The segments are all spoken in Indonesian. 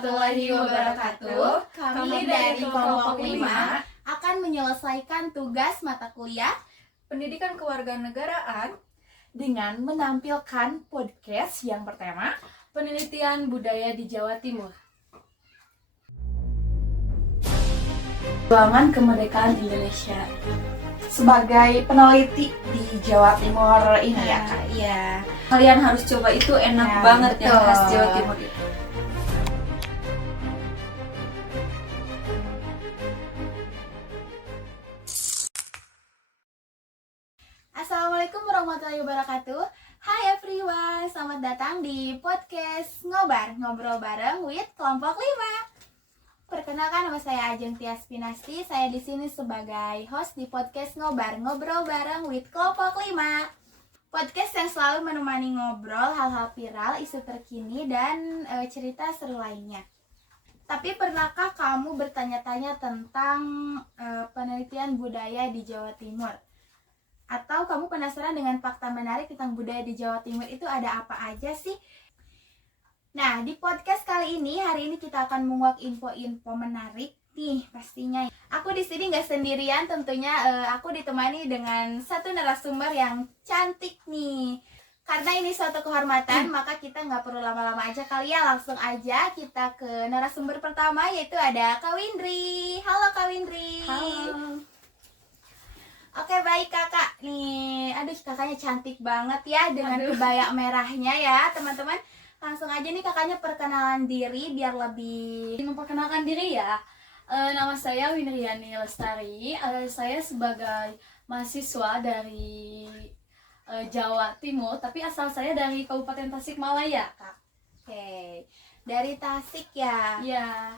warahmatullahi wabarakatuh. Kami dari kelompok 5 akan menyelesaikan tugas mata kuliah Pendidikan Kewarganegaraan dengan menampilkan podcast yang pertama, Penelitian Budaya di Jawa Timur. Perjuangan Kemerdekaan Indonesia. Sebagai peneliti di Jawa Timur ini ya Kak. Iya. Kalian harus coba, itu enak Ya, banget betul. yang khas Jawa Timur itu. Assalamualaikum warahmatullahi wabarakatuh. Hai everyone, selamat datang di podcast Ngobrol bareng with kelompok 5. Perkenalkan, nama saya Ajeng Tias Pinasti. Saya di sini sebagai host di podcast Ngobrol bareng with kelompok 5. Podcast yang selalu menemani ngobrol hal-hal viral, isu terkini, dan cerita seru lainnya. Tapi pernahkah kamu bertanya-tanya tentang penelitian budaya di Jawa Timur? Atau kamu penasaran dengan fakta menarik tentang budaya di Jawa Timur itu ada apa aja sih? Nah, di podcast kali ini, hari ini kita akan menguak info-info menarik nih pastinya. Aku di sini nggak sendirian tentunya, aku ditemani dengan satu narasumber yang cantik nih. Karena ini suatu kehormatan, maka kita nggak perlu lama-lama aja kali ya, langsung aja kita ke narasumber pertama, yaitu ada Kak Windri. Halo Kak Windri. Halo. Oke, baik kakak nih. Aduh, kakaknya cantik banget ya dengan Aduh. kebaya merahnya ya teman-teman. Langsung aja nih kakaknya perkenalan diri biar lebih. Memperkenalkan diri ya. Nama saya Windriani Lestari. Saya sebagai mahasiswa dari Jawa Timur, tapi asal saya dari Kabupaten Tasikmalaya, Kak. Oke, dari Tasik ya. Iya.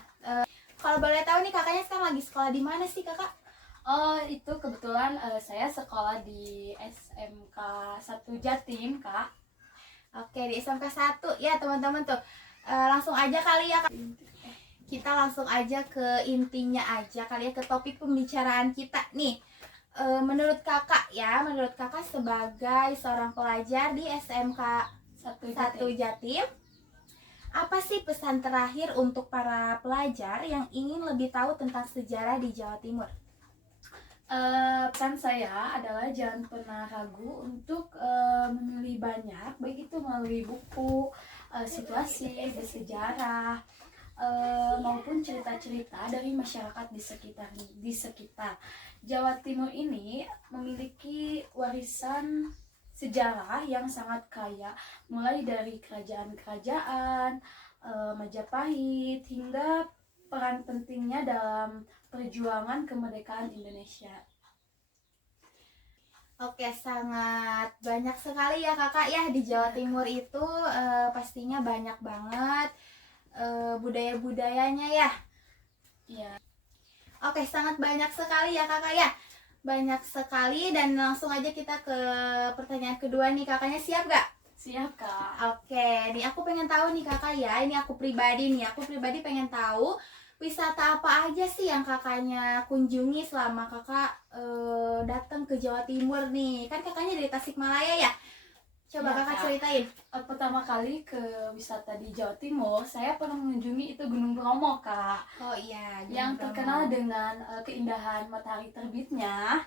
Kalau boleh tahu nih kakaknya sekarang lagi sekolah di mana sih kakak? Oh, itu kebetulan saya sekolah di SMK 1 Jatim, Kak. Oke, di SMK 1 ya teman-teman tuh. Langsung aja kali ya Kak. Kita langsung aja ke intinya aja kali ya, ke topik pembicaraan kita nih. Menurut kakak sebagai seorang pelajar di SMK 1 Jatim, apa sih pesan terakhir untuk para pelajar yang ingin lebih tahu tentang sejarah di Jawa Timur? Pesan saya adalah jangan pernah ragu untuk memilih banyak, baik itu melalui buku, situasi, bersejarah, maupun cerita-cerita dari masyarakat di sekitar. Jawa Timur ini memiliki warisan sejarah yang sangat kaya, mulai dari kerajaan-kerajaan, Majapahit, hingga peran pentingnya dalam perjuangan kemerdekaan Indonesia. Oke, sangat banyak sekali ya kakak ya di Jawa Timur itu, pastinya banyak banget budaya-budayanya ya. Iya. Oke, sangat banyak sekali ya kakak ya. Banyak sekali, dan langsung aja kita ke pertanyaan kedua nih, kakaknya siap gak? Siap, Kak. Oke, nih aku pengen tahu nih kakak ya, ini aku pribadi pengen tahu wisata apa aja sih yang kakaknya kunjungi selama kakak datang ke Jawa Timur nih. Kan kakaknya dari Tasikmalaya ya. Coba Iya, kakak Kak. ceritain. Pertama kali ke wisata di Jawa Timur, saya pernah mengunjungi itu Gunung Bromo, Kak. Oh iya, Yang terkenal dengan keindahan matahari terbitnya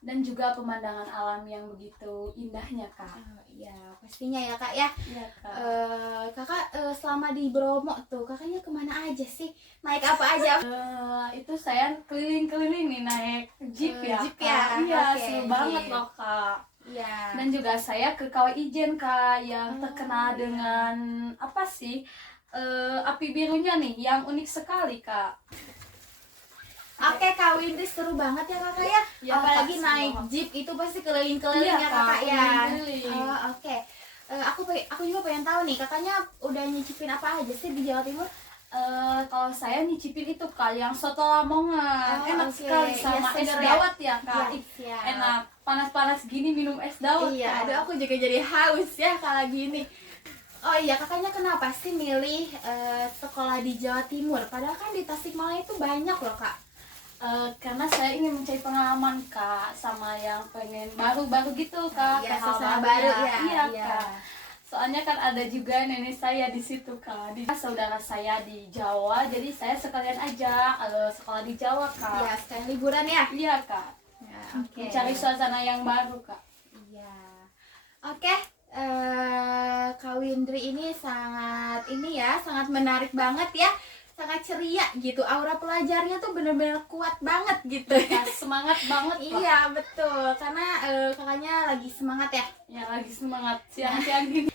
dan juga pemandangan alam yang begitu indahnya, Kak. Oh iya, pastinya ya kak ya. Iya, Kak. Kakak selama di Bromo tuh kakaknya kemana aja sih? Naik apa aja? Itu saya keliling-keliling nih naik jeep ya, Jeep Kak. ya? Iya, Oke, seru banget jeep. loh, Kak. Iya. Dan juga saya ke Kawah Ijen, Kak, yang terkenal iya. dengan apa sih, api birunya nih yang unik sekali, Kak. Oke, Kak Windri, seru banget ya kakak ya. Ya, Apalagi Kak, naik seru. jeep itu pasti keliling-keliling Iya, ya Kak, kakak ya. keliling-keliling. Oh, oke. Aku juga pengen tahu nih, kakaknya udah nyicipin apa aja sih di Jawa Timur? Kalau saya nyicipin itu, Kak, yang soto Lamongan. Oh, Enak oke. sekali Iya, sama es segar ya? dawet ya, Kak. Iya, Ih, siap. enak. Panas-panas gini minum es dawet, Iya, Kak. aduh aku juga jadi haus ya kalau gini. Oh iya, kakaknya kenapa sih milih sekolah di Jawa Timur? Padahal kan di Tasikmalaya itu banyak loh kak. Karena saya ingin mencari pengalaman, Kak, sama yang pengen baru-baru gitu, Kak. Iya, ke hal suasana baru baru ya. ya. Iya, Kak. Soalnya kan ada juga nenek saya di situ Kak. Saudara saya di Jawa, jadi saya sekalian aja sekolah di Jawa Kak. Ya, sekarang liburan ya. Iya Kak. Ya, oke. Mencari suasana yang baru Kak. Iya. Oke, Kak Windri ini sangat sangat menarik banget ya. Sangat ceria gitu. Aura pelajarnya tuh bener-bener kuat banget gitu. Kak, semangat banget Kak. Iya, betul. Karena kakaknya lagi semangat ya. Ya lagi semangat siang-siang gini.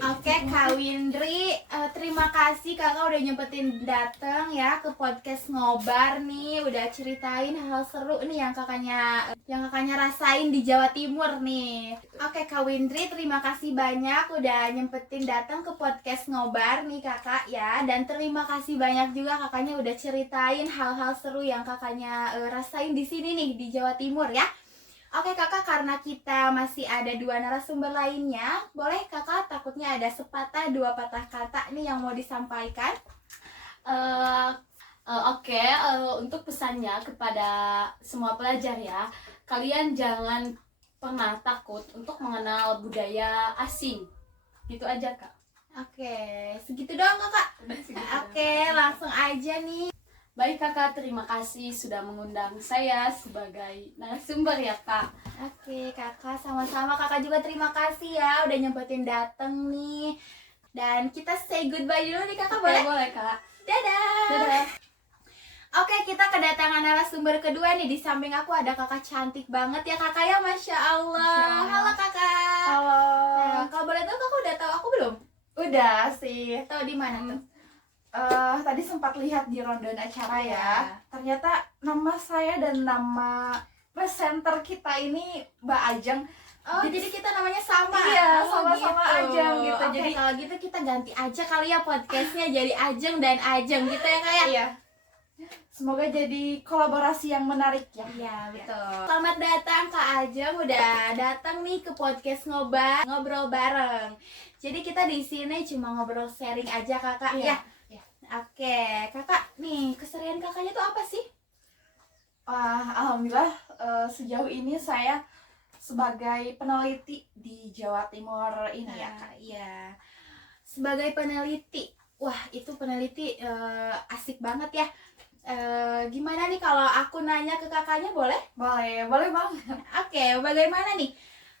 Oke, Kak Windri, terima kasih kakak udah nyempetin dateng ya ke podcast Ngobar nih, udah ceritain hal seru nih yang kakaknya rasain di Jawa Timur nih. Oke, Kak Windri, terima kasih banyak udah nyempetin datang ke podcast Ngobar nih kakak ya, dan terima kasih banyak juga kakaknya udah ceritain hal-hal seru yang kakaknya rasain di sini nih di Jawa Timur ya. Oke kakak, karena kita masih ada 2 narasumber lainnya, boleh kakak takutnya ada sepatah 2 patah kata nih yang mau disampaikan? Oke, untuk pesannya kepada semua pelajar ya, kalian jangan pernah takut untuk mengenal budaya asing. Gitu aja Kak. Oke, segitu doang kakak. Oke, langsung aja nih. Baik Kakak, terima kasih sudah mengundang saya sebagai narasumber ya Kak. Oke kakak, sama-sama. Kakak juga terima kasih ya udah nyempetin dateng nih. Dan kita say goodbye dulu nih kakak, boleh? Boleh Kak. Dadah. Dadah. Oke, kita kedatangan narasumber kedua nih. Di samping aku ada kakak cantik banget ya kakak ya, Masya Allah. Masya Allah. Halo kakak. Halo. Nah, kalau boleh tahu kakak udah tahu aku belum? Udah sih. Tahu di mana tuh? Tadi sempat lihat di rundown acara ya. Iya. Ternyata nama saya dan nama presenter kita ini Mbak Ajeng. Oh, jadi kita namanya sama. Iya, Oh, sama-sama Ajeng gitu. Oke, Jadi kalau gitu kita ganti aja kali ya podcastnya jadi Ajeng dan Ajeng gitu ya kak ya. iya. Semoga jadi kolaborasi yang menarik ya. Iya, betul. Selamat datang Kak Ajeng, udah datang nih ke podcast ngobrol bareng. Jadi kita di sini cuma ngobrol sharing aja kakak Iya. ya. Oke, kakak nih keseharian kakaknya tuh apa sih? Wah, alhamdulillah sejauh ini saya sebagai peneliti di Jawa Timur ini ya. Nah, iya. Sebagai peneliti, wah itu peneliti asik banget ya. Gimana nih kalau aku nanya ke kakaknya boleh? Boleh banget. Oke, bagaimana nih?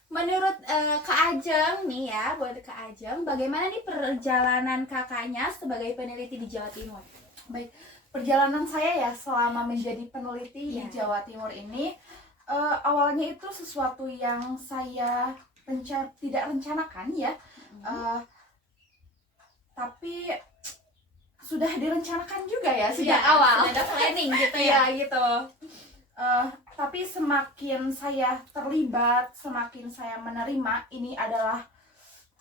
Menurut Kak Ajeng nih ya, buat Kak Ajeng, bagaimana nih perjalanan kakaknya sebagai peneliti di Jawa Timur? Baik, perjalanan saya ya selama menjadi peneliti di Iya. Jawa Timur ini awalnya itu sesuatu yang saya tidak rencanakan ya, tapi sudah direncanakan juga ya sejak Iya, awal. sudah ada planning gitu ya. Iya gitu. Tapi semakin saya terlibat, semakin saya menerima ini adalah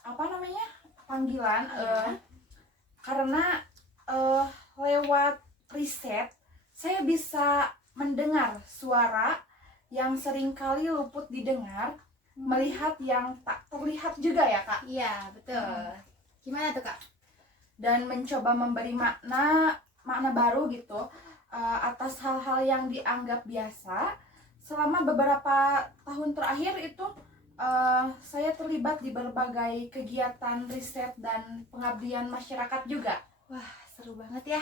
apa namanya panggilan, Iya. karena lewat riset saya bisa mendengar suara yang seringkali luput didengar, melihat yang tak terlihat juga ya kak, Iya, betul. Gimana tuh kak? dan mencoba memberi makna baru gitu atas hal-hal yang dianggap biasa. Selama beberapa tahun terakhir itu saya terlibat di berbagai kegiatan riset dan pengabdian masyarakat juga. Wah, seru banget ya.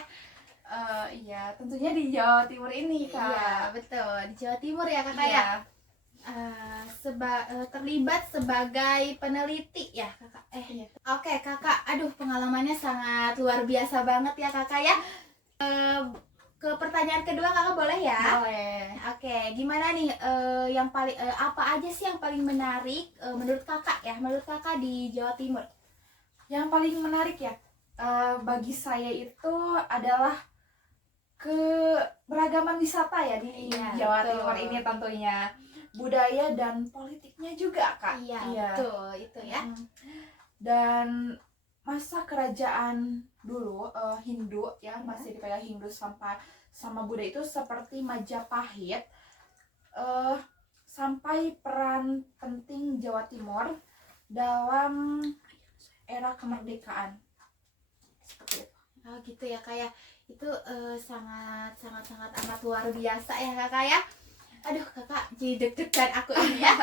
Iya, tentunya di Jawa Timur ini kak. Iya, betul. Di Jawa Timur ya kakak ya. Terlibat sebagai peneliti ya kakak. Iya. Oke kakak, aduh pengalamannya sangat luar biasa banget ya kakak ya. Ke pertanyaan kedua kakak boleh ya? Boleh. Oke, gimana nih yang paling apa aja sih yang paling menarik menurut kakak ya? Menurut kakak di Jawa Timur? Yang paling menarik ya bagi saya itu adalah keberagaman wisata ya di Iya, Jawa betul. Timur ini tentunya. Budaya dan politiknya juga kak. Iya, betul itu ya. Dan masa kerajaan dulu Hindu ya, masih dipegang Hindu sama Buddha itu seperti Majapahit, sampai peran penting Jawa Timur dalam era kemerdekaan seperti itu. Oh gitu ya kak ya. Itu sangat amat luar biasa ya kakak ya. Aduh kakak jadi deg-degan aku ini ya.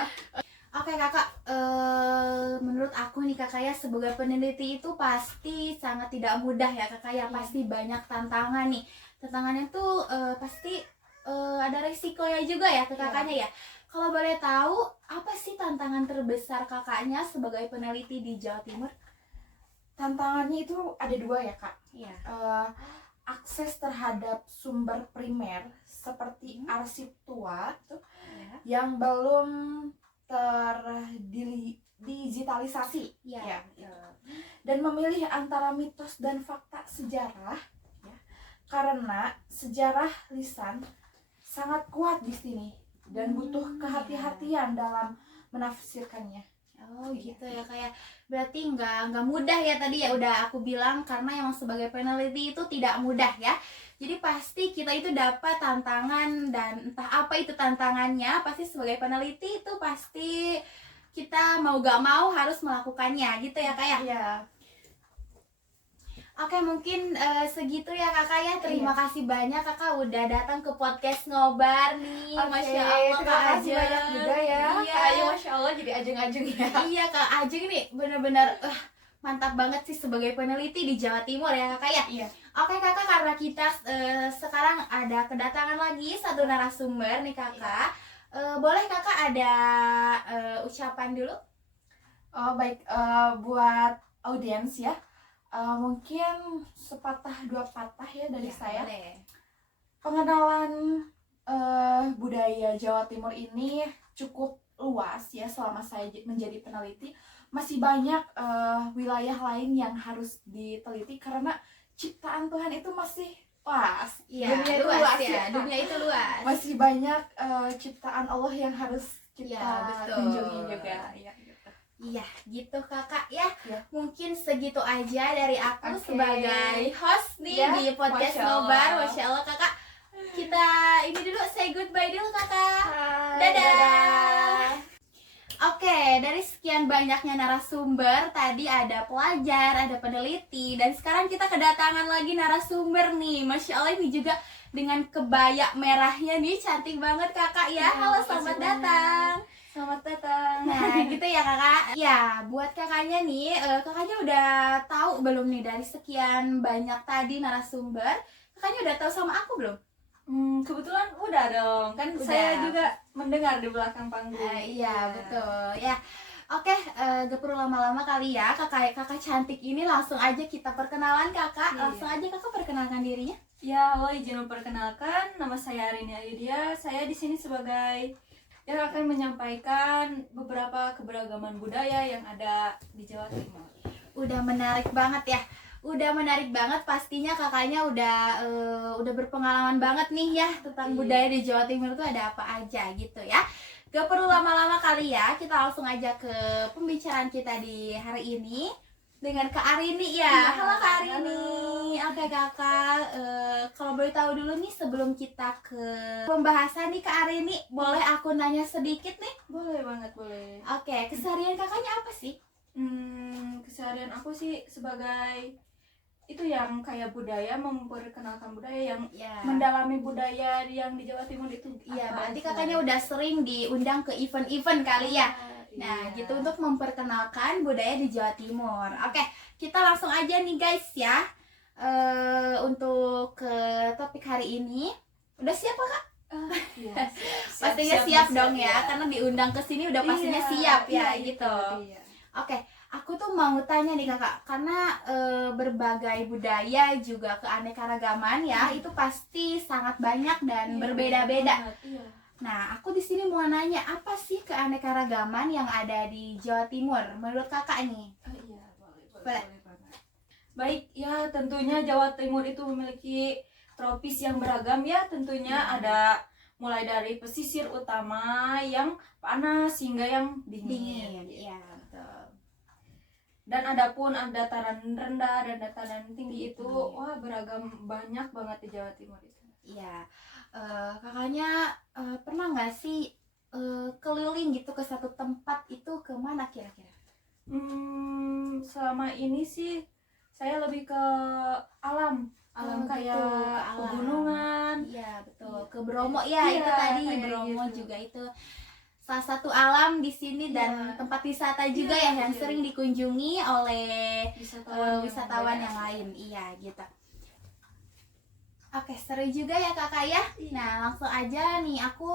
Oke kakak, menurut aku nih kakak ya, sebagai peneliti itu pasti sangat tidak mudah ya kakak ya, pasti banyak tantangan nih. Tantangannya tuh pasti ada resikonya juga ya ke kakaknya ya. Kalau boleh tahu, apa sih tantangan terbesar kakaknya sebagai peneliti di Jawa Timur? Tantangannya itu ada dua ya kak. Iya. Akses terhadap sumber primer seperti arsip tua tuh yang belum terdigitalisasi Iya. dan memilih antara mitos dan fakta sejarah ya, karena sejarah lisan sangat kuat di sini dan butuh kehati-hatian dalam menafsirkannya. Oh gitu ya, kayak berarti nggak mudah ya, tadi ya udah aku bilang, karena emang sebagai peneliti itu tidak mudah ya. Jadi pasti kita itu dapat tantangan, dan entah apa itu tantangannya, pasti sebagai peneliti itu pasti kita mau gak mau harus melakukannya gitu ya kak ya. Iya. Oke, mungkin segitu ya kakak ya. Terima kasih banyak kakak udah datang ke podcast Ngobar nih. Masya Allah terima Kak kasih Ajeng. banyak juga ya. Iya. Kak Ayu, Masya Allah jadi ajeng-ajeng ya. Iya Kak Ajeng nih bener-bener mantap banget sih sebagai peneliti di Jawa Timur ya kakak ya. Iya. Oke kakak, karena kita sekarang ada kedatangan lagi satu narasumber nih kakak. Boleh kakak ada ucapan dulu? Oh baik, buat audiens ya, mungkin sepatah dua patah ya dari saya. Boleh. Pengenalan budaya Jawa Timur ini cukup luas ya selama saya menjadi peneliti. Masih banyak wilayah lain yang harus diteliti karena ciptaan Tuhan itu masih luas. Iya, Dunia itu luas luas ya. ya. Dunia itu luas. Masih banyak ciptaan Allah yang harus kita Iya, betul. kunjungi juga. Iya, gitu. Iya, gitu kakak ya. Ya. Mungkin segitu aja dari aku Oke. sebagai host nih Ya, di podcast Masya Allah. Ngobar. Masya Allah kakak. Kita ini dulu, say goodbye dulu kakak. Hai, Dadah. Oke, dari sekian banyaknya narasumber, tadi ada pelajar, ada peneliti, dan sekarang kita kedatangan lagi narasumber nih. Masya Allah, ini juga dengan kebaya merahnya nih, cantik banget kakak ya. Ya, Halo, makasih selamat banyak. datang. Selamat datang. Nah gitu ya kakak. Ya buat kakaknya nih, kakaknya udah tahu belum nih dari sekian banyak tadi narasumber, kakaknya udah tahu sama aku belum? Kebetulan udah dong, kan Udah. saya juga mendengar di belakang panggung. Iya betul ya. Oke, gak perlu lama-lama kali ya, kakak cantik ini langsung aja kita perkenalan kakak. Iya. Langsung aja kakak perkenalkan dirinya. Ya, halo, izin memperkenalkan, nama saya Arini Ayudia. Saya di sini sebagai yang akan menyampaikan beberapa keberagaman budaya yang ada di Jawa Timur. Udah menarik banget ya. Udah menarik banget, pastinya kakaknya udah berpengalaman banget nih ya tentang Iya. budaya di Jawa Timur itu ada apa aja gitu ya. Gak perlu lama-lama kali ya, kita langsung aja ke pembicaraan kita di hari ini dengan Kak Arini ya. Iya, Halo Kak Arini. halo. Oke kakak, kalau boleh tahu dulu nih sebelum kita ke pembahasan nih Kak Arini, boleh aku nanya sedikit nih? Boleh banget, boleh. Oke, keseharian kakaknya apa sih? Keseharian aku sih sebagai itu yang kayak budaya, memperkenalkan budaya yang Ya. mendalami budaya yang di Jawa Timur itu. Iya, apa berarti aja. kakaknya udah sering diundang ke event-event kali ya. Nah, Iya. gitu untuk memperkenalkan budaya di Jawa Timur. Oke, kita langsung aja nih guys ya. Untuk ke topik hari ini. Udah siap Kak? Iya, Pastinya siap dong ya, karena diundang ke sini udah pastinya Iya, siap ya iya, gitu. iya. Oke, aku tuh mau tanya nih kakak, karena berbagai budaya juga keanekaragaman ya, itu pasti sangat banyak dan Iya, berbeda-beda. banget, iya. Nah, aku di sini mau nanya, apa sih keanekaragaman yang ada di Jawa Timur menurut kakak nih? Iya, boleh Boleh. banget. Baik, ya tentunya Jawa Timur itu memiliki tropis yang beragam ya, tentunya ada mulai dari pesisir utama yang panas hingga yang dingin. Iya betul. Dan adapun dataran rendah dan dataran tinggi itu Iya. wah beragam banyak banget di Jawa Timur itu. Iya, kakaknya pernah nggak sih keliling gitu ke satu tempat itu kemana kira-kira? Selama ini sih saya lebih ke alam Oh, kayak gitu, ke alam. pegunungan. Iya betul, Iya. ke Bromo ya Iya, itu tadi kayak Bromo gitu. juga itu. salah satu alam di sini dan Iya. tempat wisata juga Iya, ya yang iya. sering dikunjungi oleh wisatawan banyak. yang lain. Iya, gitu. Oke, seru juga ya kakak ya. Nah, langsung aja nih aku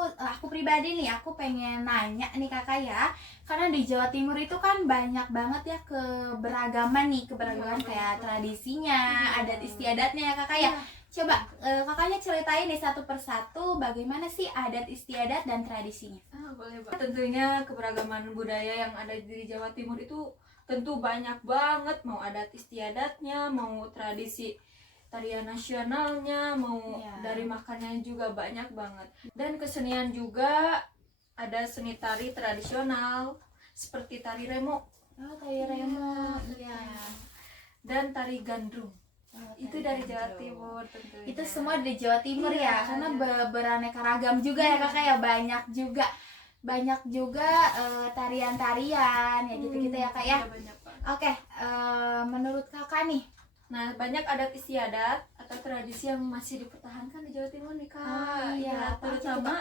pribadi nih aku pengen nanya nih kakak ya. Karena di Jawa Timur itu kan banyak banget ya keberagaman Iya, kayak banyak. tradisinya, Iya. adat istiadatnya ya kakak ya. Coba kakaknya ceritain nih satu persatu bagaimana sih adat istiadat dan tradisinya. Boleh Mbak. Tentunya keberagaman budaya yang ada di Jawa Timur itu tentu banyak banget, mau adat istiadatnya, mau tradisi tarian nasionalnya, mau Iya. dari makanannya juga banyak banget. Dan kesenian juga ada seni tari tradisional seperti tari remo Oh, tari remo. Iya. dan tari gandrung. Oh, Itu tari dari Jawa gandrung. Timur tentunya. Itu semua dari Jawa Timur Iya, ya, karena iya. beraneka ragam juga ya Iya. kakak ya, banyak juga tarian-tarian ya gitu-gitu ya kak ya. Iya, banyak banget. Oke, menurut kakak nih, Nah, banyak adat istiadat atau tradisi yang masih dipertahankan di Jawa Timur nih, Kak. Oh, iya. Apa aja tuh, Terutama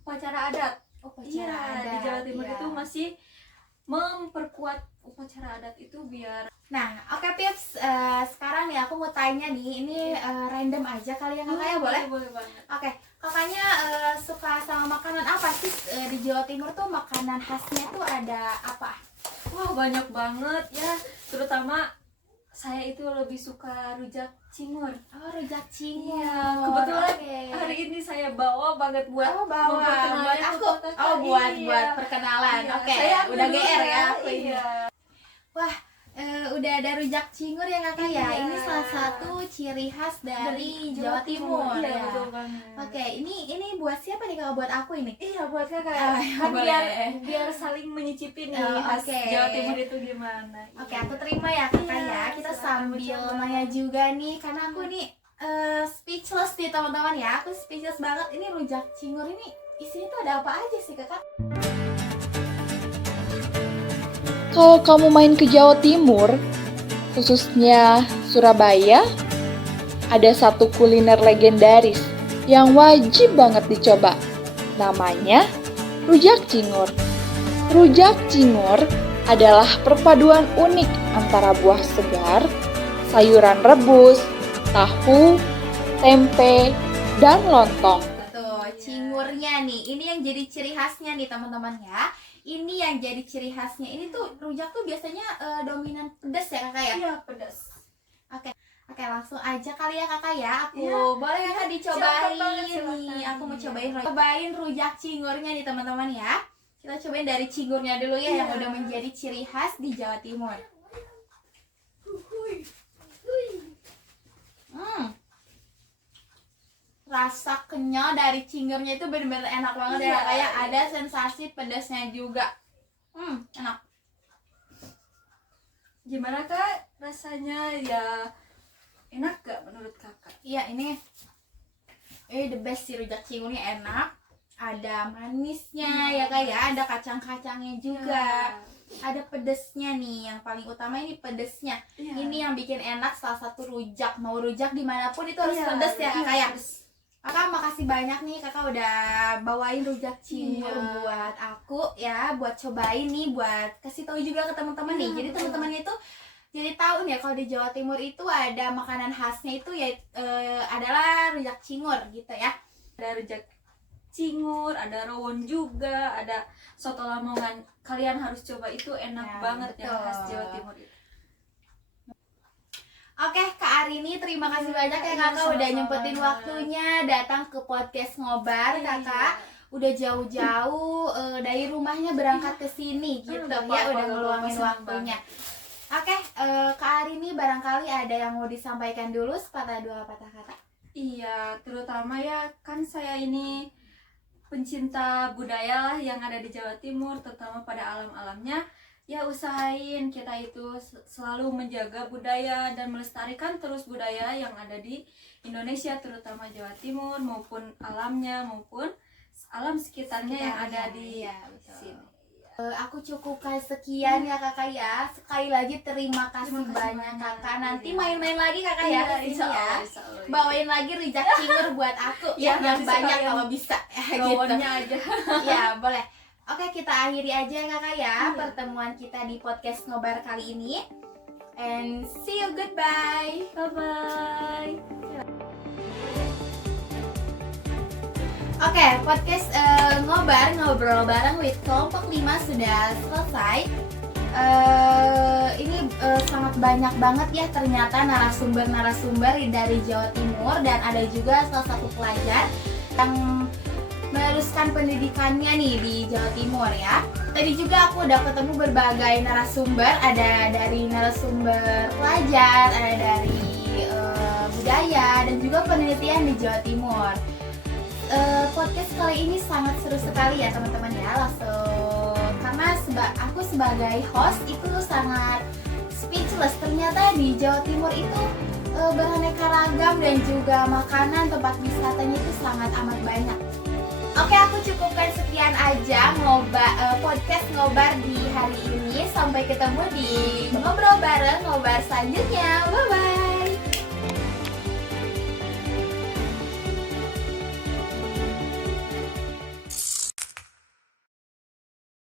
upacara adat. upacara adat Di Jawa Timur iya. itu masih memperkuat upacara adat itu biar Nah, oke Pips, sekarang nih aku mau tanya nih, ini random aja kali ya kakak ya, boleh? boleh banget. Oke, kakaknya suka sama makanan apa sih di Jawa Timur tuh makanan khasnya tuh ada apa? Wah, banyak banget ya. Terutama saya itu lebih suka rujak cingur. Oh, rujak cingur. Iya, kebetulan Oke. hari ini saya bawa banget buat Oh, bawa memperkenalkan buat aku. ke kakak. Oh, buat Iya. perkenalan. Iya, Oke, saya udah dulu GR ya aku ini. Iya. Wah, udah ada rujak cingur ya kakak ya. Iya. Ini salah satu ciri khas dari Jawa Timur Iya, ya. betul banget. Oke, ini buat siapa nih kalau buat aku ini? Iya, buat kakak. Ah, Kan boleh. biar saling menyicipi nih Oh, khas oke. Jawa Timur itu gimana. Oke, aku terima ya kakak Iya, ya. Kita silakan sambil mencoba. nanya juga nih, karena aku nih speechless nih teman-teman ya. Aku speechless banget. Ini rujak cingur ini isinya tuh ada apa aja sih kakak? Kalau kamu main ke Jawa Timur, khususnya Surabaya, ada satu kuliner legendaris yang wajib banget dicoba. Namanya rujak cingur. Rujak cingur adalah perpaduan unik antara buah segar, sayuran rebus, tahu, tempe, dan lontong. Tuh, cingurnya nih. Ini yang jadi ciri khasnya nih teman-teman ya. Ini yang jadi ciri khasnya. Ini tuh rujak tuh biasanya dominan pedas ya kakak ya? Iya, pedas. Oke, langsung aja kali ya kakak ya. Aku Iya, boleh kakak silakan dicobain banget, nih. silakan. Aku mau Iya. cobain rujak cingurnya nih teman-teman ya. Kita cobain dari cingurnya dulu ya, yang Iya. udah menjadi ciri khas di Jawa Timur. Rasa kenyal dari cingurnya itu bener-bener enak banget ya Iya. kakak ya. Ada sensasi pedasnya juga. Enak. Gimana Kak rasanya, ya enak gak menurut Kakak? Iya, ini the best sih, rujak cingurnya enak. Ada manisnya ya kak ya, ada kacang-kacangnya juga. Ada pedesnya nih, yang paling utama ini pedesnya. Iya. Ini yang bikin enak salah satu rujak. Mau rujak dimanapun itu harus Iya, pedes ya kakak ya. pedes. Kakak makasih banyak nih, kakak udah bawain rujak cingur Iya. buat aku ya, buat cobain nih, buat kasih tahu juga ke teman-teman nih. Iya, Jadi betul. teman-teman itu jadi tahu nih ya, kalau di Jawa Timur itu ada makanan khasnya itu ya adalah rujak cingur gitu ya. Ada rujak cingur, ada rawon juga, ada soto Lamongan. Kalian harus coba, itu enak Ya, banget yang betul. khas Jawa Timur itu. Oke Kak Arini, terima kasih banyak ya Iya, kakak udah sama-sama. nyempetin waktunya datang ke podcast Ngobar kakak. Udah jauh-jauh dari rumahnya berangkat ke sini gitu Nggak ya, apa-apa, udah nggak ngeluangin apa-apa, waktunya. Oke, Kak Arini barangkali ada yang mau disampaikan dulu sepatah dua patah kata. Iya, terutama ya kan saya ini pencinta budaya lah yang ada di Jawa Timur, terutama pada alam-alamnya. Ya usahain kita itu selalu menjaga budaya dan melestarikan terus budaya yang ada di Indonesia, terutama Jawa Timur maupun alamnya maupun alam sekitarnya yang ada di Iya, betul. sini. Aku cukupkan sekian ya kakak ya. Sekali lagi terima kasih Terima kasih banyak banyak. kakak. Nanti Iya. main-main lagi kakak ya ke sini insya ya. Allah, insya Allah. Bawain lagi rujak cingur buat aku Iya, ya, yang nanti banyak sekalian kalau bisa ya, gitu. Rawonnya aja. Ya boleh. Oke, kita akhiri aja ya kakak ya pertemuan kita di podcast ngobar kali ini. And see you, goodbye. Bye-bye. Oke, podcast ngobar ngobrol bareng with kelompok 5 sudah selesai. Ini sangat banyak banget ya ternyata narasumber dari Jawa Timur, dan ada juga salah satu pelajar yang meneruskan pendidikannya nih di Jawa Timur ya. Tadi juga aku udah ketemu berbagai narasumber, ada dari narasumber pelajar, ada dari budaya, dan juga penelitian di Jawa Timur. Podcast kali ini sangat seru sekali ya teman-teman ya, karena aku sebagai host itu sangat speechless. Ternyata di Jawa Timur itu beraneka ragam, dan juga makanan tempat wisatanya itu sangat amat banyak. Oke, aku cukupkan sekian aja podcast ngobar di hari ini. Sampai ketemu di ngobrol bareng ngobar selanjutnya. Bye bye.